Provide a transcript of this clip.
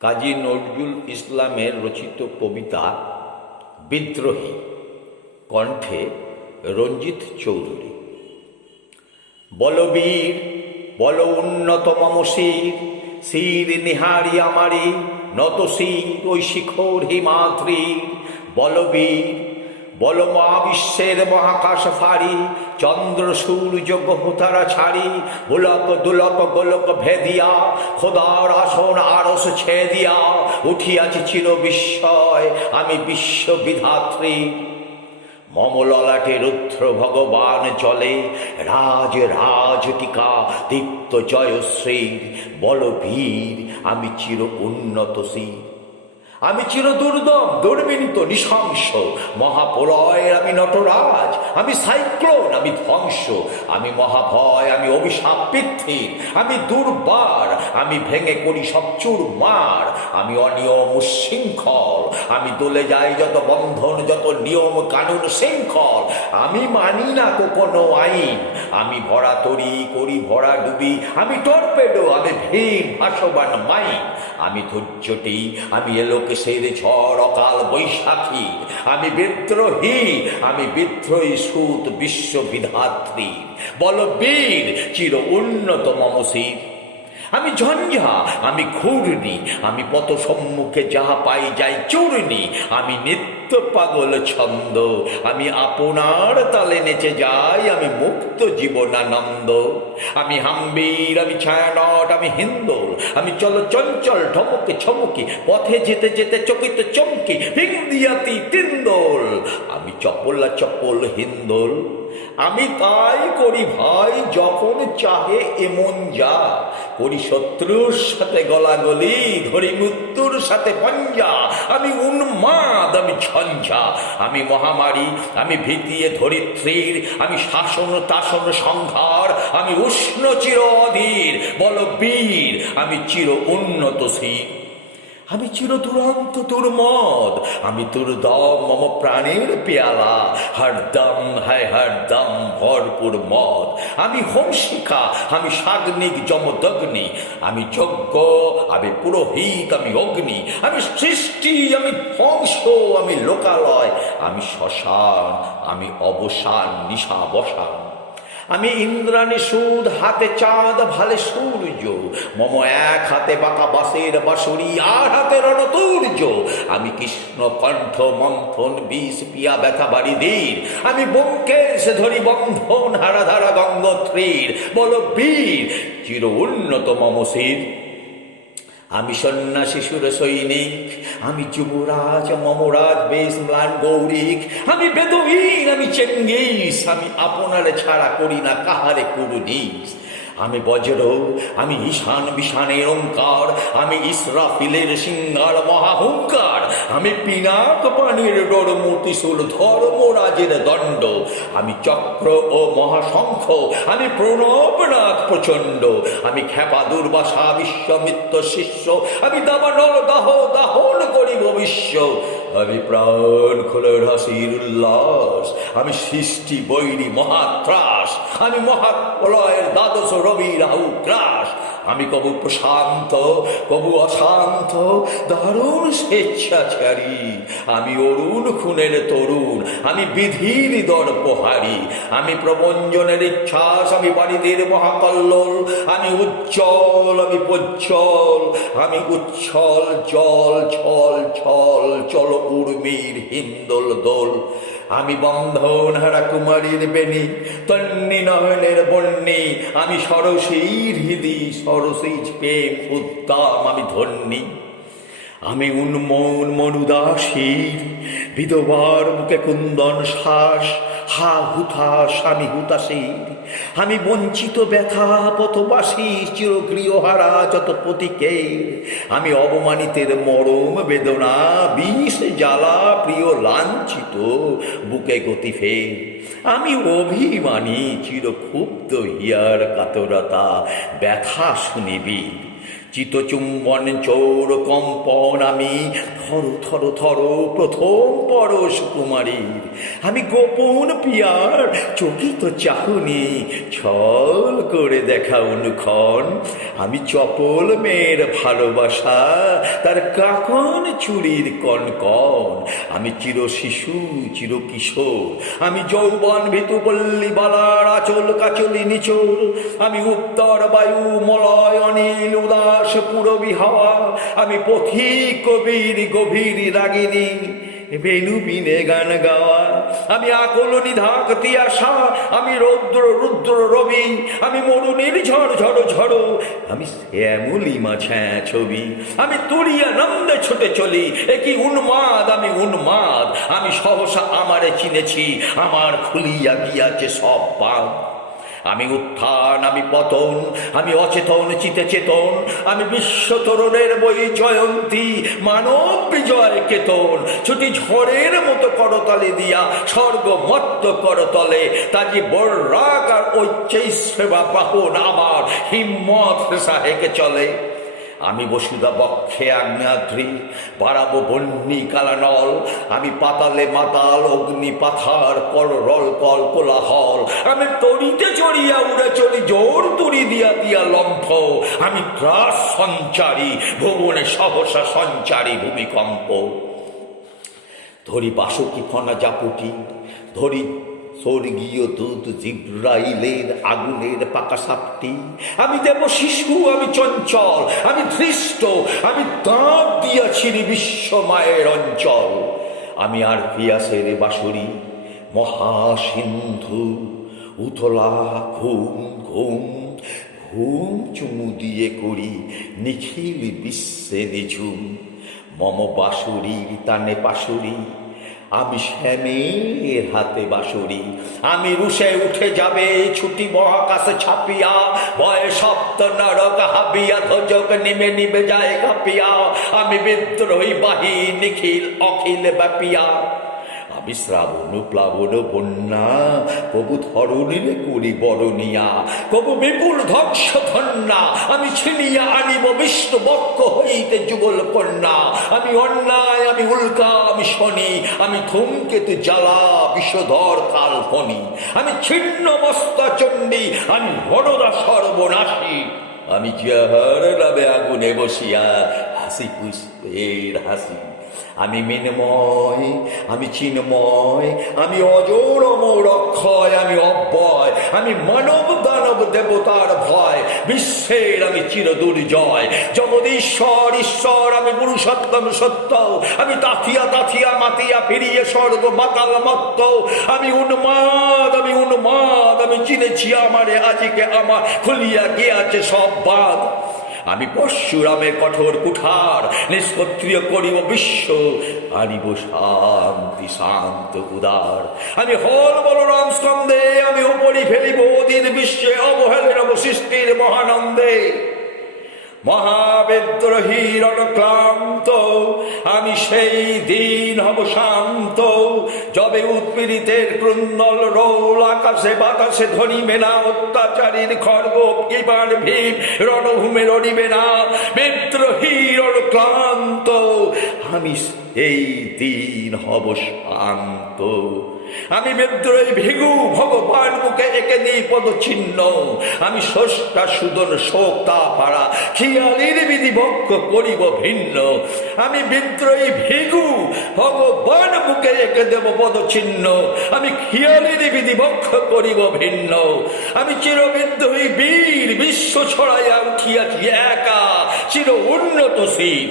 কাজী নজরুল ইসলামের রচিত কবিতা বিদ্রোহী, কণ্ঠে রঞ্জিত চৌধুরী। বলবীর বল উন্নত মম শির, শির নিহারি আমারি নত শির ওই শিখর হিমাদ্রির। বলবীর বল মহাবিশ্বের মহাকাশ ফাড়ি, চন্দ্র সূর্য গ্রহতারা ছাড়ি। গোলক দুলক গোলক ভেদিয়া, খোদার আসন আরস ছেদিয়া। উঠিয়াছি চির বিস্ময় আমি বিশ্ব বিধাত্রী। মম ললাটে রুদ্র ভগবান চলে, রাজ রাজ টিকা দীপ্ত জয়শ্রীর। বলবীর আমি চির উন্নত শির, আমি চির দুর্দম দুর্বিনীত নৃশংস। মহাপ্রলয়ের আমি নটরাজ, আমি সাইক্লোন, আমি ধ্বংস। আমি মহাভয়, আমি অভিশাপ পৃথিবীর, আমি দুর্বার, আমি ভেঙে করি সব চুরমার। আমি অনিয়ম উচ্ছৃঙ্খল, আমি দলে যাই যত বন্ধন, যত নিয়ম কানুন শৃঙ্খল। আমি মানি না তো কোনো আইন, আমি ভরা তরি করি ভরা ডুবি। আমি টর্পেডো, আমি ভীম ভাসবান মাইন। আমি ধৈর্যটি, আমি এলোকেশের ঝড় অকাল বৈশাখী। আমি বিদ্রোহী, আমি বিদ্রোহী সুত বিশ্ববিধাত্রী। বলবীর চির উন্নত মম শির। আমি ঝঞ্ঝা, আমি ঘূর্ণি, আমি পথ সম্মুখে যাহা পাই যাই চূর্ণি। আমি নিত্য পাগল ছন্দ, আমি আপনার তালে নেচে যাই, আমি মুক্ত জীবনানন্দ। আমি হাম্বির, আমি ছায়ানট, আমি হিন্দোল, আমি চল চঞ্চল ঢমকে ছমকি। পথে যেতে যেতে চকিত চমকি হিন্দিয়াতি তিন্দোল। আমি চপলা চপল হিন্দোল, আমি তাই করি ভাই যখন চাহে এমন যা। করি শত্রুর সাথে গলাগলি, ধরি মৃত্যুর সাথে পঞ্জা। আমি উন্মাদ, আমি ঝঞ্ঝা, আমি মহামারী, আমি ভীতিয়ে ধরিত্রীর। আমি শাসন তাসন সংহার, আমি উষ্ণ চির অধীর। বলবীর আমি চির উন্নত শির। আমি চির দুরন্ত দুর্মদ, আমি দুর্দম মম প্রাণের পেয়ালা। হরদম হায় হরদম ভরপুর মদ। আমি হোমশিখা, আমি সাগ্নিক যমদগ্নি। আমি যজ্ঞ, আমি পুরোহিত, আমি অগ্নি। আমি সৃষ্টি, আমি ধ্বংস, আমি লোকালয়। আমি শ্মশান, আমি অবসান নিশাবসান। আমি ইন্দ্রাণী সুদ, হাতে চাঁদ ভালে সূর্য। মম এক হাতে বাঁকা বাঁশের বাঁশুরি, আর হাতে রণতুর্য। আমি কৃষ্ণ কণ্ঠ মন্থন বিষ পিয়া ব্যথা বাড়ি ধীর। আমি ব্যোমকেশ ধরি বন্ধন হারাধারা গঙ্গোত্রীর। বলবীর চির উন্নত মম শির। আমি সন্ন্যাসী সুর সৈনিক, আমি যুবরাজ মমরাজ বেশ ম্লান গৌরিক। আমি বেদহীন, আমি চেঙ্গিস, আমি আপনার ছাড়া করি না কাহারে কুরুনিস। আমি বজ্র, আমি ঈশান বিশানের ওঙ্কার। আমি ইসরাফিলের সিংহার মহাহুঙ্কার। আমি পিনাক পানির ডরমু ত্রিশূল ধর্মরাজের দণ্ড। আমি চক্র ও মহাশঙ্খ, আমি প্রণবনাথ প্রচণ্ড। আমি ক্ষেপা দুর্বাসা বিশ্বমিত্র শিষ্য। আমি দাবানল দাহ দাহন করিব বিশ্ব। আমি প্রাণ খোলার হাসির উল্লাস। আমি সৃষ্টি বৈরী মহাত্রাস। আমি মহাপ্রলয়ের দ্বাদশ রবি রাহু গ্রাস। আমি কবু প্রশান্ত কবু অশান্ত, দারুণ স্বেচ্ছাচারী। আমি অরুণ খুনের তরুণ, আমি বিধির দর্পহারী। আমি প্রবঞ্জনের ইচ্ছাস, আমি বাণীদের মহাকল্লোল। আমি উজ্জ্বল, আমি প্রজ্জ্বল, আমি উচ্ছল জল ছল ছল চল উর্মির হিন্দোল দোল। আমি বন্ধন হারা কুমারীর বেণী, তন্নি নয়নের বন্যী। আমি সরসীর হৃদি সরসীজ প্রেম উদ্দাম, আমি ধন্যী। আমি উন্মন মনুদাসীর, বিধবার বুকে কুন্দন শ্বাস। হা হুতাশ, আমি হুতাশীর। আমি বঞ্চিত ব্যথা পথবাসী, চির গৃহহারা যত প্রতীকের। আমি অবমানিতের মরম বেদনা, বিষ জ্বালা প্রিয় লাঞ্ছিত বুকে গতি ফের। আমি অভিমানী চির ক্ষুব্ধ হিয়ার কাতরতা, ব্যথা শুনিবি। চিতচুম্বন চোর কম্পন আমি, থর থর থর প্রথম পরশ কুমারীর। আমি গোপন পিয়ার চকিত চাহুনি, ছল করে দেখা অনুক্ষণ। আমি চপল মেয়ের ভালোবাসা, তার কাকন চুরির কনকন। আমি চির শিশু চির কিশোর, আমি যৌবন ভিতু পল্লী বালার আচল কাচলি নিচোর। আমি উত্তর বায়ু মলয় অনিল উদাস পুরবী হাওয়া। আমি পথিক কবির গভীর রাগিনী, বেনু বিনে গান গাওয়া। আমি আকল নিধাক তিয়াসা, আমি রৌদ্র রুদ্র রবি। আমি মরুণীর ঝড় ঝড় ঝড়, আমি শ্যামলি মাছা ছবি। আমি তুরিয়া নন্দে ছুটে চলি, একই উন্মাদ আমি উন্মাদ। আমি সহসা আমারে চিনেছি, আমার খুলিয়া গিয়াছে সব বাঁধ। আমি উত্থান আমি পতন, আমি অচেতন চিতে চেতন। আমি বিশ্ব তরুণের বই জয়ন্তী, মানব বিজয় কেতন। ছুটি ঝড়ের মতো করতালে দিয়া স্বর্গ মত্ত করতলে। তাজি বর্রাক আর ঐচ্ছ্রেবা বাহন আমার হিম্মত সাহেকে চলে। আমি বসুদা বক্ষে আগ্নেয়াদ্রি, বাড়াবো বন্যী কালানল। আমি পাতালে মাতাল অগ্নি পাথার কল রল কল কোলাহল। আমি তরিতে চড়িয়া উড়ে চলি জোর তুরি দিয়া দিয়া লম্ফ। আমি ত্রাস সঞ্চারী ভুবনে সহসা সঞ্চারী ভূমিকম্প। ধরি বাসকি ফনা জাপুটি, ধরি স্বর্গীয় দূত জিব্রাইলের আগুনের পাকা সাপটি। আমি দেব শিশু আমি চঞ্চল, আমি ধৃষ্ট, আমি দাঁত দিয়াছি বিশ্বমায়ের অঞ্চল। আমি আর পিয়াসের বাঁশরি মহাসিন্ধু উতলা ঘুম ঘুম। ঘুম চুমু দিয়ে করি নিখিল বিশ্বে নিঝুম। মম বাঁশুরির তানে পাশুরি, আমি শ্যামের হাতে বাঁশুরি। আমি রুষে উঠে যাবে ছুটি মহাকাশে ছাপিয়া। ভয়ে সপ্ত নরক হাবিয়া ধ্বজক নিমে নিবে যায় কাঁপিয়া। আমি বিদ্রোহী বাহি নিখিল অখিল ব্যাপিয়া। আমি শ্রাবণ প্লাবন বন্যা, কবু ধরণীরে করি বরণিয়া। কবু বিপুল ধ্বংস ধন্যা, আমি ছিনিয়া আনিব বিষ্ণু বক্ষ হইতে যুগল কন্যা। আমি অন্যায় আমি উল্কা আমি শনি, আমি ধূমকেতু জ্বালা বিষধর কালফনি। আমি ছিন্ন মস্তা চণ্ডী, আমি বনদা সর্বনাশী। আমি যাহার নামে আগুনে বসিয়া হাসি পুষ্পের হাসি। আমি মিনময় আমি চিন্ময়, আমি অজর অমর অক্ষয়, আমি অব্যয়। আমি মানব দানব দেবতার ভয়, বিশ্বের আমি চির দুর্জয়। জগদীশ্বর ঈশ্বর আমি পুরুষোত্তম সত্য। আমি তাথিয়া তাথিয়া মাতিয়া ফিরিয়ে স্বর্গ মাতাল মত্ত। আমি উন্মাদ আমি উন্মাদ, আমি চিনেছি আমারে আজিকে আমার খুলিয়া গিয়াছে সব বাঁধ। আমি পরশুরামের কঠোর কুঠার, নিষ্ক্ষত্রিয় করিব বিশ্ব, আনিব শান্তি শান্ত উদার। আমি হল বলরাম স্কন্ধে, আমি উপরি ফেলিব অধীর বিশ্বে অবহেলের অবশিষ্টির মহানন্দে। মহাবিদ্রোহী রণক্লান্ত, আমি সেই দিন হব শান্ত। যবে উৎপীড়িতের ক্রুন্দল রোল আকাশে বাতাসে ধরিবে না। অত্যাচারীর খড়গ এবার ভীম রণভূমে রড়িবে না। বিদ্রোহী রণক্লান্ত, আমি এই দিন হব শান্ত। আমি বিদ্রোহী ভিগু ভগবান মুখে একে দিই পদচিহ্ন। আমি স্রষ্টা সুদন শোকতা পাড়া খিয়ালির বিধি বক্ষ করিব ভিন্ন। আমি বিদ্রোহী ভিগু ভগবান মুখে একে দেব পদচিহ্ন। আমি খিয়ালির বিধি বক্ষ করিব ভিন্ন। আমি চির বিদ্রোহী বীর বিশ্ব ছড়াইয়া উঠিয়াছি একা চির উন্নত শির।